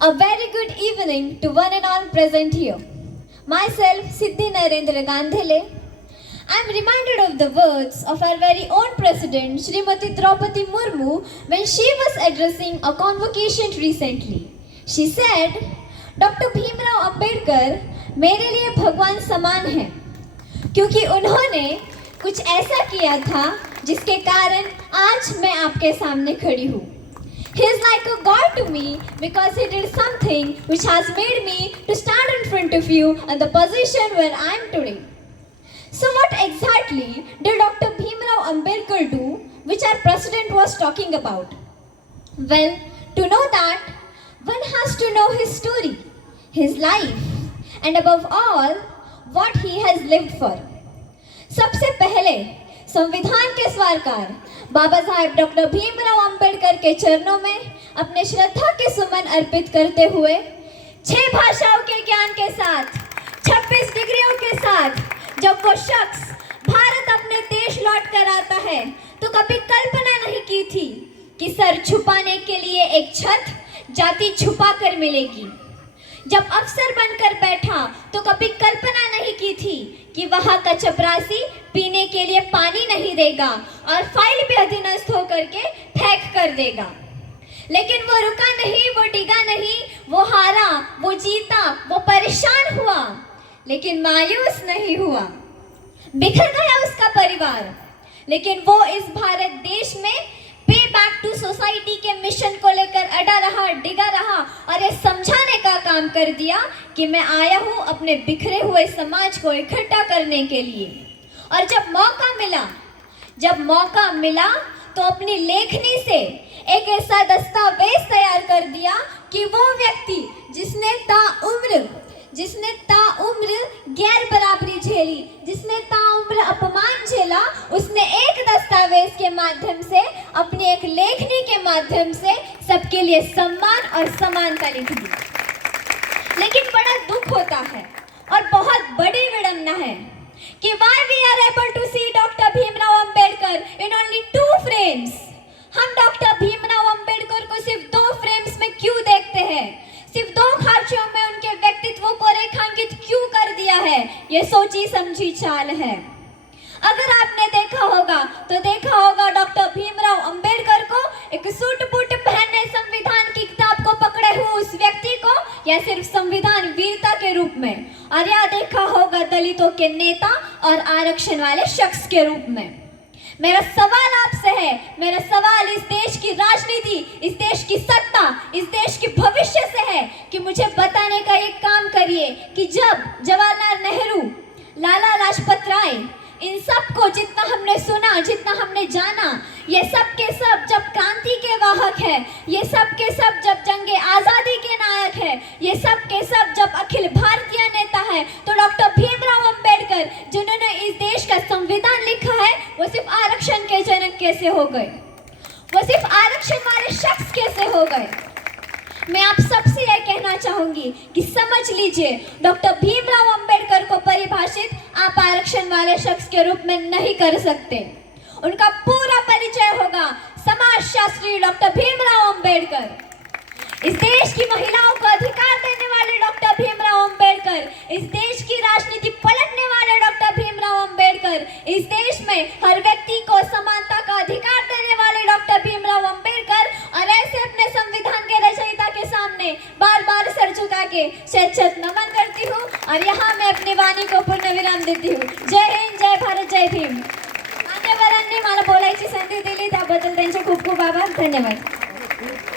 A very good evening to one and all present here. Myself, Siddhi Narendra Gandhile. I am reminded of the words of our very own President, Srimati Draupadi Murmu, when she was addressing a convocation recently. She said, Dr. Bhimrao Ambedkar मेरे लिए भगवान समान है, क्योंकि उन्होंने कुछ ऐसा किया था जिसके कारण आज मैं आपके सामने खड़ी हूँ. He is like a God to me because he did something which has made me to stand in front of you in the position where I am today. So what exactly did Dr. Bhimrao Ambedkar do, which our president was talking about? Well, to know that, one has to know his story, his life, and above all, what he has lived for. सबसे पहले संविधान के स्वारकार Baba Saheb doctor Bhimrao Ambedkar के चरणों में अपने श्रद्धा के सुमन अर्पित करते हुए 6 भाषाओं के ज्ञान के साथ 26 डिग्रियों के साथ जब वो शख्स भारत अपने देश लौट कर आता है तो कभी कल्पना नहीं की थी कि सर छुपाने के लिए एक छत जाति छुपा कर मिलेगी. जब अफसर बनकर बैठा तो कभी कल्पना नहीं की थी कि वहाँ का चपरासी पीने के लिए पानी नहीं देगा और फाइल भी अधीनस्थ होकर के फेंक कर देगा. लेकिन वो रुका नहीं, वो डिगा नहीं, वो हारा, वो जीता, वो परेशान हुआ, लेकिन मायूस नहीं हुआ. बिखर गया उसका परिवार, लेकिन वो इस भारत देश में पे बैक टू सोसाइटी के मिशन को लेकर अड़ा रहा, डिगा रहा और ये समझाने का काम कर दिया कि मैं आया हूँ अपने बिखरे हुए समाज को इकट्ठा करने के लिए. और जब मौका मिला तो अपनी लेखनी से एक ऐसा दस्तावेज तैयार कर दिया कि वो व्यक्ति जिसने ताउम्र गैर बराबरी झेली, जिसने ताउम्र अपमान झेला, उसने एक दस्तावेज के माध्यम से, अपनी एक लेखनी के माध्यम से सबके लिए सम्मान और समानता लिख दी. लेकिन बड़ा दुख होता है और बहुत बड़ी विडंबना है कि why we are able to see Dr. Bhimrao Ambedkar in only 2 frames. हम डॉक्टर भीमराव अंबेडकर को सिर्फ 2 फ्रेम्स में क्यों देखते हैं, सिर्फ 2 खांचों में उनके व्यक्तित्व को रेखांकित क्यों कर दिया है? ये सोची समझी चाल है. अगर आपने देखा होगा डॉक्टर भीमराव अंबेडकर को एक सूट बूट पहने संविधान की किताब को पकड़े हुए उस व्यक्ति को, या सिर्फ संविधान वीरता के रूप में, और या देखा होगा दलितों के नेता और आरक्षण वाले शख्स के रूप में. मेरा सवाल आपसे है, मेरा सवाल इस देश की राजनीति, इस देश की सत्ता, इस देश के भविष्य से है कि मुझे बताने का एक काम करिए कि जब जवाहरलाल नेहरू, लाला लाजपत राय, इन सब को जितना हमने सुना, जितना हमने जाना, ये सब के सब जब क्रांति के वाहक है, ये सब के सब जब जंगे आज़ादी के नायक है, ये सब के सब जब अखिल भारतीय नेता है, तो डॉक्टर भीमराव अंबेडकर जिन्होंने इस देश का संविधान लिखा है, वो सिर्फ आरक्षण के जनक कैसे हो गए? वो सिर्फ आरक्षण वाले शख्स कैसे हो गए? मैं आप सबसे यह कहना चाहूंगी कि समझ लीजिए, डॉक्टर भीमराव अंबेडकर को परिभाषित आप आरक्षण वाले शख्स के रूप में नहीं कर सकते. उनका पूरा परिचय होगा समाजशास्त्री डॉक्टर भीमराव अंबेडकर. इस देश की महिलाओं को अधिकार देने वाले डॉक्टर भीमराव अंबेडकर, इस देश की राजनीति पलटने वाले डॉक्टर भीमराव अंबेडकर, इस देश में हर व्यक्ति को समानता का अधिकार देने वाले डॉक्टर भीमराव अंबेडकर, और ऐसे अपने संविधान के रचयिता के सामने बार बार सर झुका के शत नमन करती हूँ और यहाँ मैं अपनी वाणी को पूर्ण विराम देती हूँ. जय हिंद, जय भारत, जय भीम. मान्यवरांनी मला बोलायची संधी दिली त्याबद्दल त्यांचे खूप खूप आभार. धन्यवाद.